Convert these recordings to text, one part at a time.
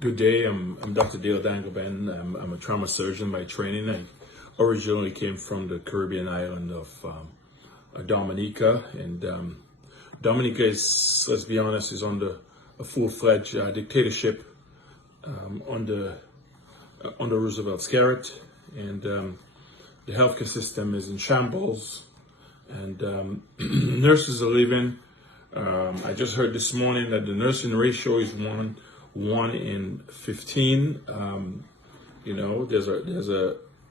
Good day. I'm Dr. Dale Dangleben. I'm a trauma surgeon by training. I originally came from the Caribbean island of Dominica, and Dominica is, let's be honest, is under a full-fledged dictatorship under Roosevelt's carrot, and the healthcare system is in shambles, and nurses are leaving. I just heard this morning that the nursing ratio is one in 15.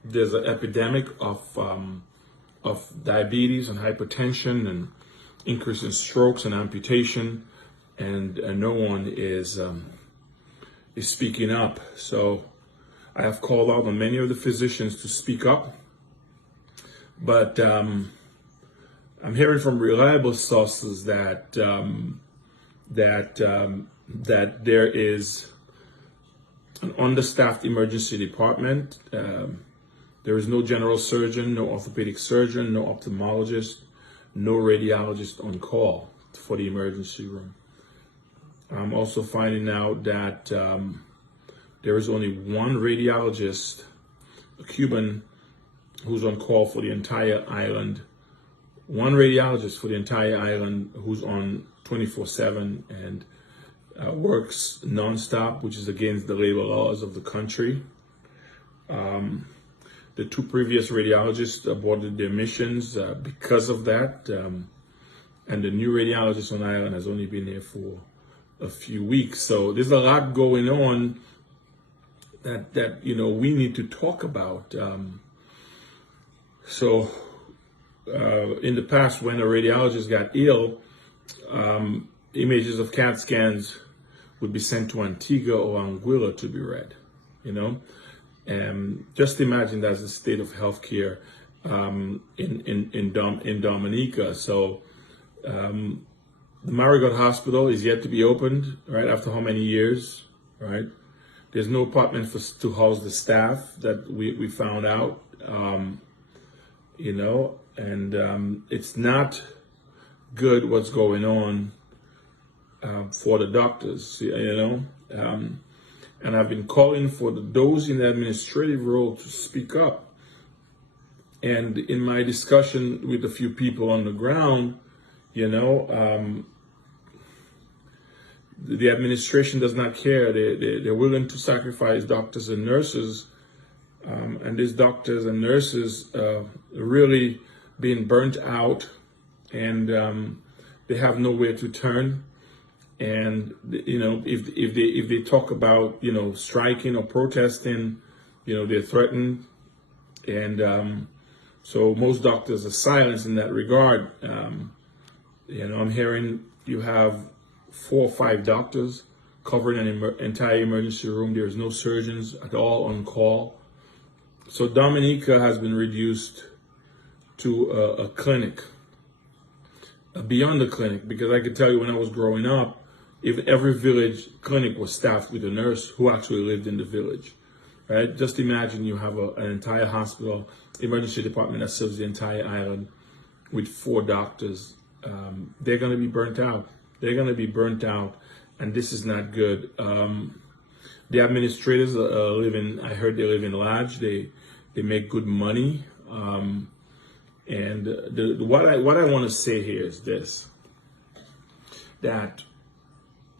There's an epidemic of diabetes and hypertension and increase in strokes and amputation, and no one is speaking up. So I have called out on many of the physicians to speak up, but I'm hearing from reliable sources that there is an understaffed emergency department. There is no general surgeon, no orthopedic surgeon, no ophthalmologist, no radiologist on call for the emergency room. I'm also finding out that there is only one radiologist, a Cuban, who's on call for the entire island. One radiologist for the entire island who's on 24/7 and works nonstop, which is against the labor laws of the country. The two previous radiologists aborted their missions because of that, and the new radiologist on the island has only been there for a few weeks. So there's a lot going on that we need to talk about. In the past, when a radiologist got ill, images of CAT scans would be sent to Antigua or Anguilla to be read, And just imagine that's the state of healthcare in Dominica. So the Marigot Hospital is yet to be opened, right, after how many years, right? There's no apartment to house the staff that we found out, and it's not good what's going on for the doctors, and I've been calling for those in the administrative role to speak up. And in my discussion with a few people on the ground, the administration does not care. They're willing to sacrifice doctors and nurses, and these doctors and nurses really being burnt out, and they have nowhere to turn. And if they talk about striking or protesting, they're threatened, and so most doctors are silenced in that regard. I'm hearing you have 4 or 5 doctors covering an entire emergency room. There's no surgeons at all on call. So Dominica has been reduced to a clinic, beyond the clinic, because I could tell you when I was growing up, if every village clinic was staffed with a nurse who actually lived in the village, right? Just imagine you have an entire hospital, emergency department that serves the entire island with 4 doctors. They're going to be burnt out. And this is not good. The administrators I heard they live in large. They make good money. And what I want to say here is this, that,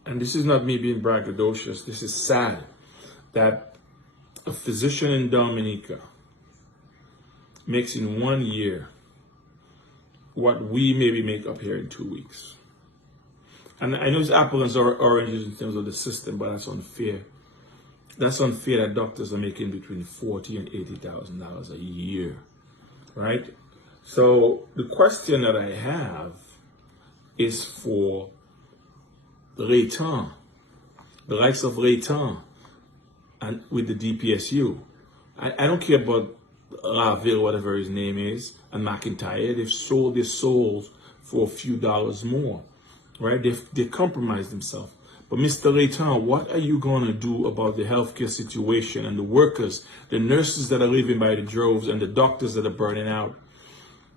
and this is not me being braggadocious, this is sad, that a physician in Dominica makes in 1 year what we maybe make up here in 2 weeks. And I know it's apples and oranges in terms of the system, but that's unfair. That's unfair that doctors are making between $40,000 and $80,000 a year, right? So the question that I have is for Reitan, the likes of Reitan, and with the DPSU. I don't care about Laville, whatever his name is, and McIntyre. They've sold their souls for a few dollars more, right? They compromised themselves. But Mr. Reitan, what are you going to do about the healthcare situation and the workers, the nurses that are leaving by the droves, and the doctors that are burning out?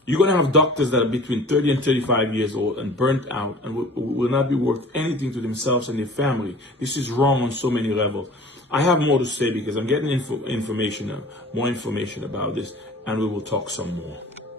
You're going to have doctors that are between 30 and 35 years old and burnt out and will not be worth anything to themselves and their family. This is wrong on so many levels. I have more to say because I'm getting more information about this, and we will talk some more.